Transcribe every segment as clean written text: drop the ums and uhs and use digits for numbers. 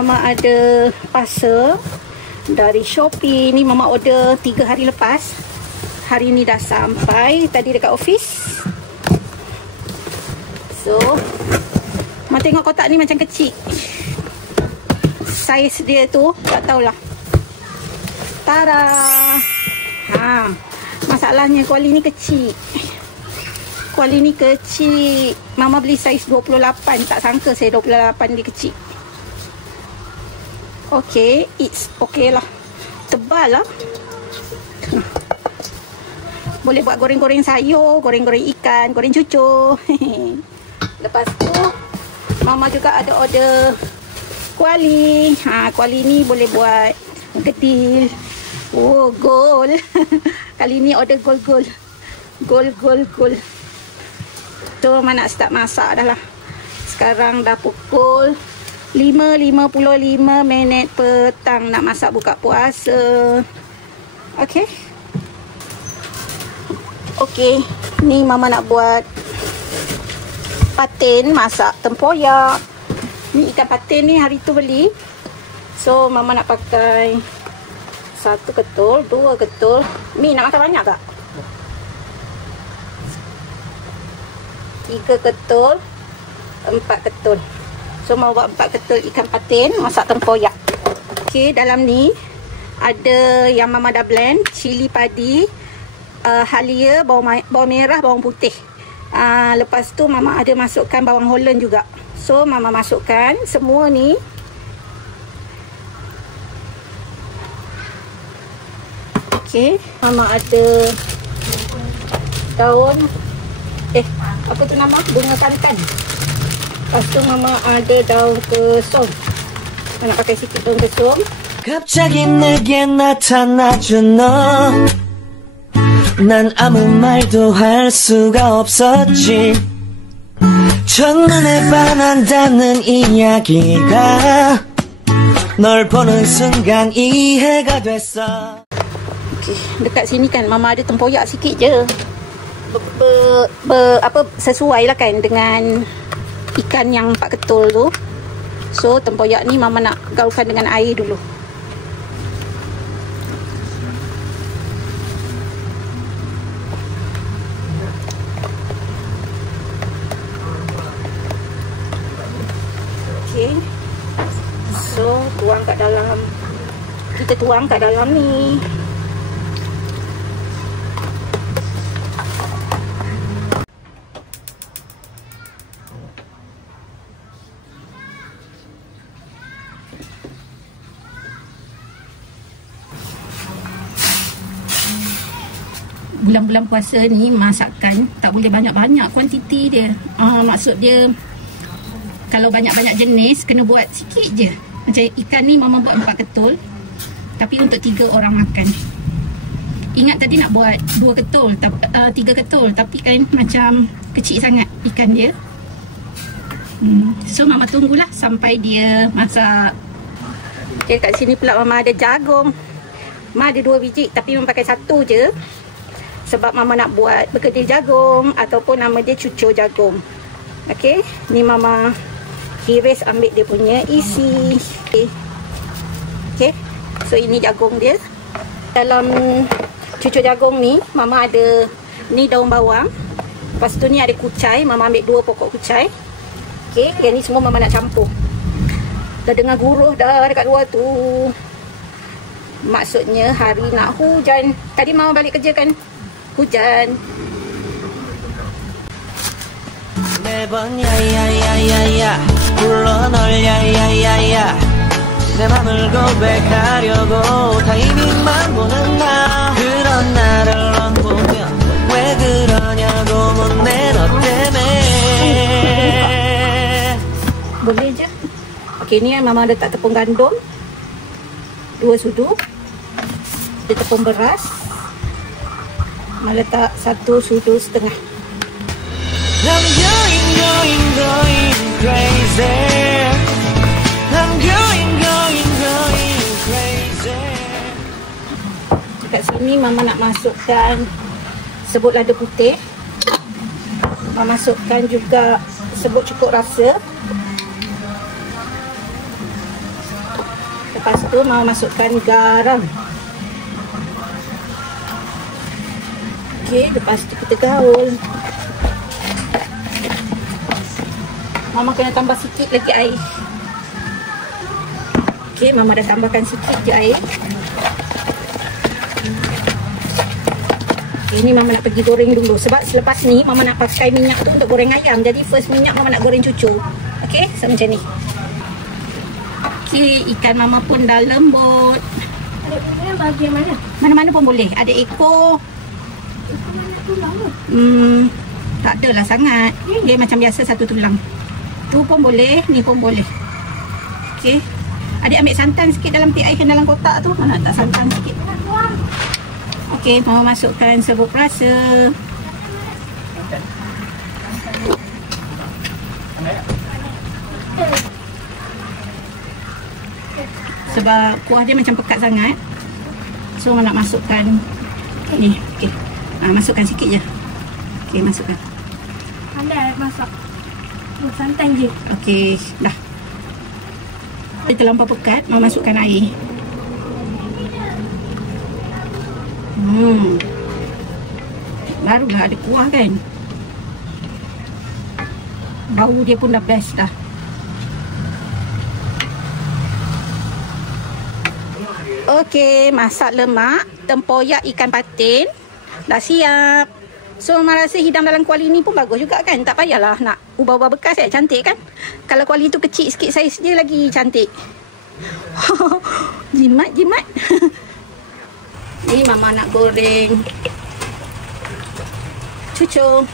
Mama ada parcel dari Shopee. Ni Mama order 3 hari lepas. Hari ni dah sampai tadi dekat office. So, Mama tengok kotak ni macam kecil. Saiz dia tu tak tahulah. Tara. Masalahnya kuali ni kecil. Kuali ni kecil. Mama beli saiz 28. Tak sangka saya 28 dia kecil. Okay, it's okay lah. Tebal lah. Boleh buat goreng-goreng sayur, goreng-goreng ikan, goreng cucur. Lepas tu Mama juga ada order kuali. Kuali ni boleh buat kedil. Oh, gold. Kali ni order gold. Gold. Tu Mama nak start masak dah lah. Sekarang dah pukul 5:55 petang. Nak masak buka puasa. Okay, ni Mama nak buat patin, masak tempoyak. Ni ikan patin ni hari tu beli. So Mama nak pakai 1 ketul, 2 ketul. Mi nak makan banyak tak? 3 ketul, 4 ketul. So mau buat 4 ketul ikan patin, masak tempoyak. Okay, dalam ni ada yang Mama dah blend, cili padi, halia, bawang merah, bawang putih. Lepas tu Mama ada masukkan bawang Holland juga. So Mama masukkan semua ni. Okay, Mama ada daun apa tu nama? Bunga kantan. Lepas tu Mama ada daun kesum. Nak pakai sikit daun kesum. 갑자기 내게 나타나준 너 난 아무 말도 할 수가 없었지 첫눈에 반한다는 이야기가 널 보는 순간 이해가 됐어. Okay, dekat sini kan Mama ada tempoyak sikit je. Sesuai lah kan dengan ikan yang 4 ketul tu. So tempoyak ni Mama nak gaulkan dengan air dulu. Okay, so tuang kat dalam. Kita tuang kat dalam ni. Bulan-bulan puasa ni masakan tak boleh banyak-banyak kuantiti dia. Maksud dia kalau banyak-banyak jenis kena buat sikit je. Macam ikan ni Mama buat 4 ketul. Tapi untuk 3 orang makan. Ingat tadi nak buat 2 ketul, 3 ketul. Tapi kan macam kecil sangat ikan dia. So Mama tunggulah sampai dia masak. Okay, kat sini pula Mama ada jagung. Mama ada 2 biji tapi Mama pakai 1 je. Sebab Mama nak buat berkedil jagung ataupun nama dia cucur jagung. Okay, ni Mama hiris ambil dia punya isi. Okay, so ini jagung dia. Dalam cucur jagung ni Mama ada ni daun bawang. Lepas tu ni ada kucai. Mama ambil 2 pokok kucai. Okay, yang ni semua Mama nak campur. Dah dengar guruh dah dekat luar tu. Maksudnya hari nak hujan. Tadi Mama balik kerja kan hujan. 매번 야야야야야 불러 널 야야야야 내 맘을 고백하려고 타이밍만 보는 나 그런 나를 넌 보며 왜 그러냐고 묻네 너 때문에 boleh je. Ok, ni Mama letak tepung gandum 2 sudu. Ada tepung beras Mama letak 1 sudu setengah. I'm going crazy. I'm going crazy. Dekat sini Mama nak masukkan sebut lada putih. Mama masukkan juga sebut cukup rasa. Lepas tu mau masukkan garam. Okey, lepas tu kita gaul. Mama kena tambah sikit lagi air. Okey, Mama dah tambahkan sikit je air. Ini Mama nak pergi goreng dulu. Sebab selepas ni Mama nak pakai minyak tu untuk goreng ayam. Jadi first minyak Mama nak goreng cucu. Okey, so macam ni. Okey, ikan Mama pun dah lembut. Ada bahagian mana? Mana-mana pun boleh. Ada ekor. Tak adalah sangat. Dia macam biasa satu tulang. Tu pun boleh, ni pun boleh. Okey. Adik ambil santan sikit dalam peti air yang dalam kotak tu. Mana tak santan sikit. Okey, Mama masukkan serbuk rasa. Sebab kuah dia macam pekat sangat. So Mama nak masukkan ni. Okey. Masukkan sikit je. Okey, masukkan. Pandai masak. Santan je. Okey, dah. Dia terlampau pekat, Mama masukkan air. Barulah ada kuah kan. Bau dia pun dah best dah. Okey, masak lemak tempoyak ikan patin dah siap. So Mama rasa hidang dalam kuali ni pun bagus juga kan. Tak payahlah nak ubah-ubah bekas cantik kan. Kalau kuali tu kecil sikit saiz dia lagi cantik. Jimat. Ni Mama nak goreng cucu.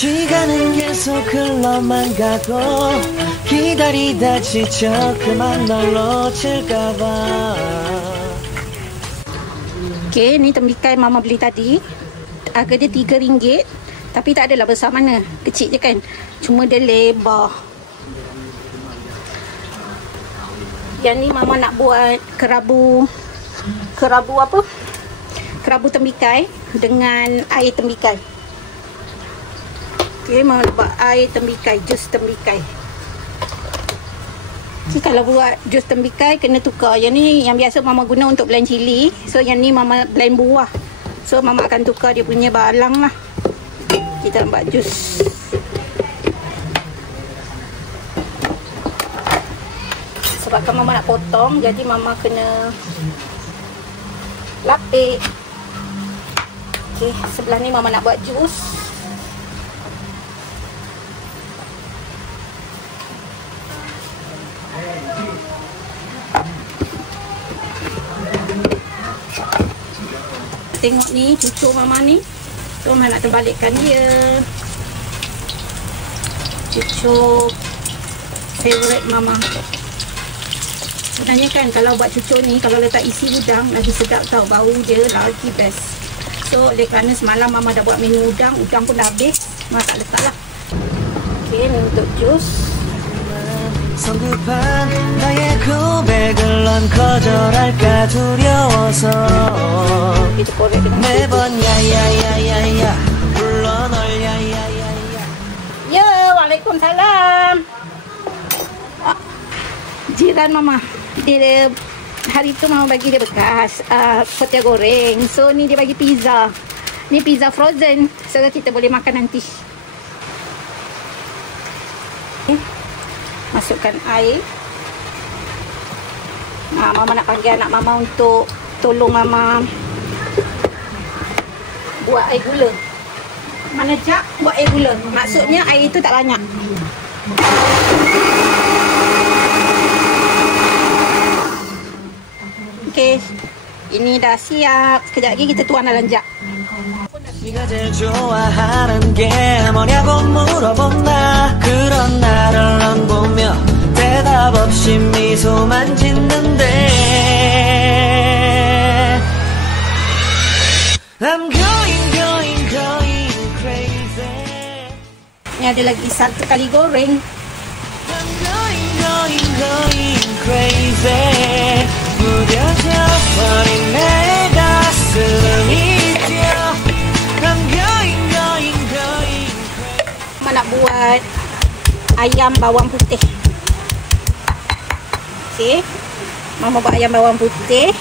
시간은 계속 흘러만 가고 기다리다 지쳐 그만 널 놓칠까봐. Okay, ni tembikai Mama beli tadi. Harga dia RM3. Tapi tak adalah besar mana. Kecil je kan. Cuma dia lebar. Yang ni Mama nak buat kerabu. Kerabu apa? Kerabu tembikai dengan air tembikai. Okay, Mama nak buat air tembikai, jus tembikai. Okay, kalau buat jus tembikai kena tukar. Yang ni yang biasa Mama guna untuk blend cili. So yang ni Mama blend buah. So Mama akan tukar dia punya balang lah. Kita nak buat jus. Sebab kan Mama nak potong, jadi Mama kena lapik. Okay, sebelah ni Mama nak buat jus. Tengok ni cucu Mama ni. So Mama nak terbalikkan dia. Cucu favorite Mama. Sebenarnya kan kalau buat cucu ni, kalau letak isi udang lagi sedap tau. Bau dia lagi best. So oleh kerana semalam Mama dah buat menu udang. Udang pun dah habis. Mama tak letak lah. Okay, ni untuk jus. 성급한 나의 고백을 넌 거절할까 두려워서 매번 야야야야야 불러 널 야야야야. Ya, Waalaikumsalam. Jiran Mama, dia hari tu Mama bagi dia bekas potiah goreng. So ni dia bagi pizza. Ni pizza frozen. So kita boleh makan nanti. Masukkan air. Mama nak panggil anak Mama untuk tolong Mama buat air gula. Mana Jak buat air gula. Maksudnya air itu tak banyak. Okey. Ini dah siap. Sekejap lagi kita tuang dalam jak. 네가 제일 좋아하는 게 뭐냐고 물어본다. 그런 나를 넌 보며 대답 없이 미소만 짓는데 I'm going crazy. Ni ada lagi satu kali goreng. I'm going crazy. 부려져 버린 내 가슴이 뛰어 I'm going Mama nak buat ayam bawang putih. Okey. Mama buat ayam bawang putih.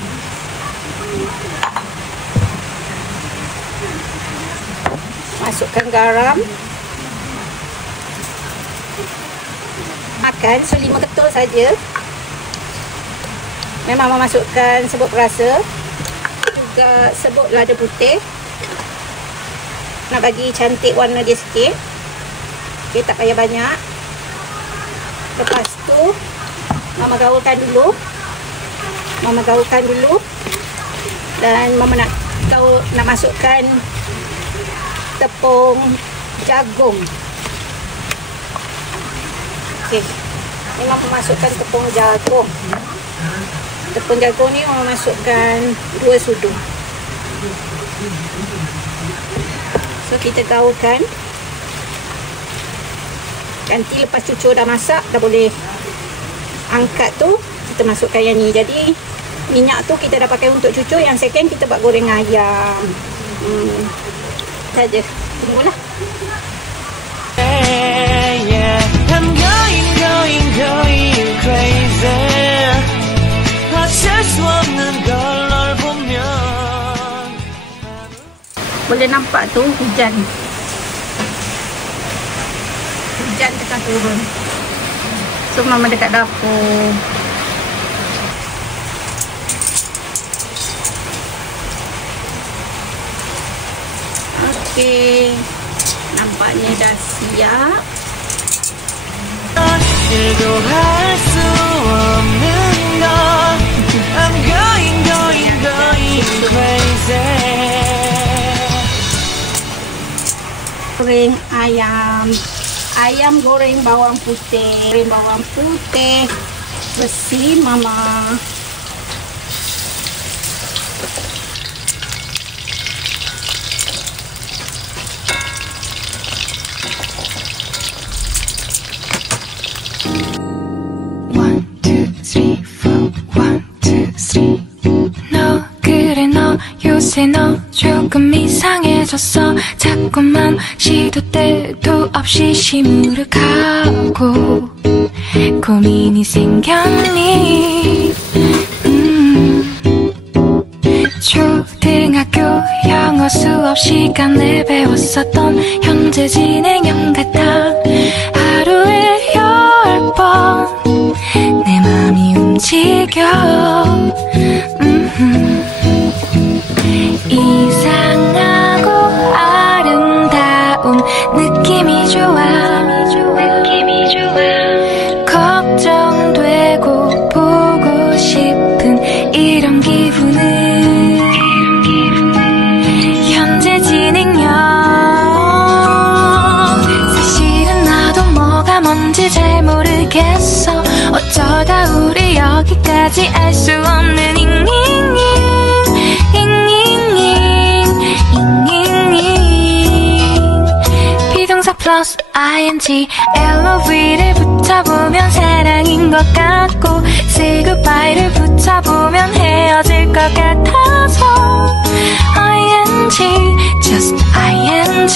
Masukkan garam. Makan 5 ketul saja. Memang Mama masukkan serbuk perasa. Juga serbuk lada putih. Nak bagi cantik warna dia sikit. Okey, tak payah banyak. Lepas tu Mama gaulkan dulu. Dan Mama nak masukkan tepung jagung. Okey. Ni Mama masukkan tepung jagung. Tepung jagung ni Mama masukkan 2 sudu. So kita gaulkan. Nanti lepas cucur dah masak, dah boleh angkat tu, kita masukkan yang ni. Jadi minyak tu kita dah pakai untuk cucur. Yang second kita buat goreng ayam. Saja. Tunggulah. I'm going crazy 어쩔 수 없는 걸 널 보면 Boleh nampak tu hujan. Hujan tengah turun. So Mama dekat dapur. Okey. Nampaknya dah siap. 시도할 수 없는 걸 I'm going crazy Goreng ayam. Ayam goreng bawang putih. Goreng bawang putih. Bersih Mama. 요새 너 조금 이상해졌어 자꾸만 시도 때도 없이 시무룩하고 고민이 생겼니 초등학교 영어 수업 시간에 배웠었던 현재 진행형 같아 하루에 10번 내 맘이 움직여 이상하고 아름다운 느낌이 좋아 걱정되고 보고 싶은 이런 기분은 현재 진행형 사실은 나도 뭐가 뭔지 잘 모르겠어 어쩌다 우리 여기까지 알 수 없는 비동사 플러스 ing LOV를 붙여보면 사랑인 것 같고 Say goodbye를 붙여보면 헤어질 것 같아서 ing just ing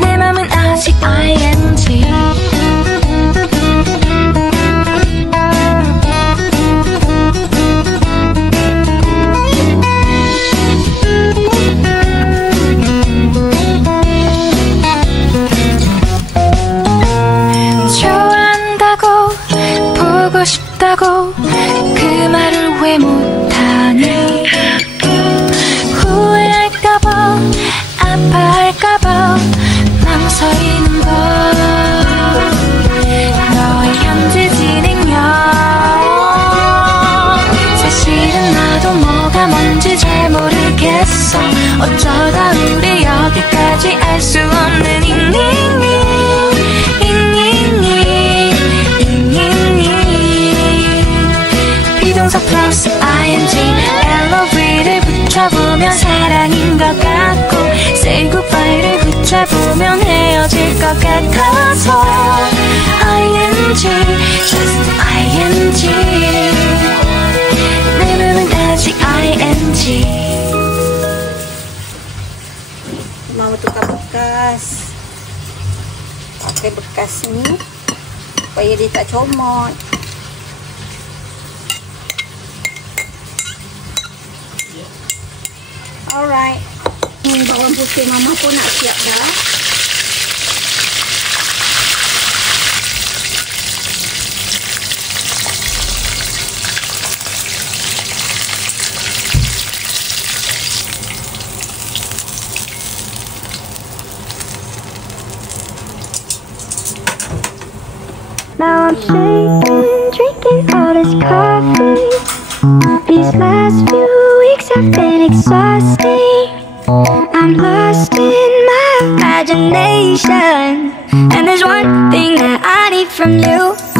내 맘은 아직 ing 싶다고 그 말을 왜 못하니 후회할까봐 아파할까봐 망설이는 걸 너의 현재 진행형 사실은 나도 뭐가 뭔지 잘 모르겠어 어쩌다 우리 여기까지 알 수 없는 비동사 플러스 ing LOV를 붙여보면 사랑인 것 같고 Say goodbye를 보면 헤어질 것 같아서 ING, just ING. 내 맘은 아직 ING. Mau tukar bekas. Pakai bekas ni supaya dia tak comot. Alright. Bawang putih mama pun nak siap dah. Now I'm shaking, drinking all this coffee. These last few weeks have been exhausting. I'm lost in my imagination, and there's one thing that I need from you.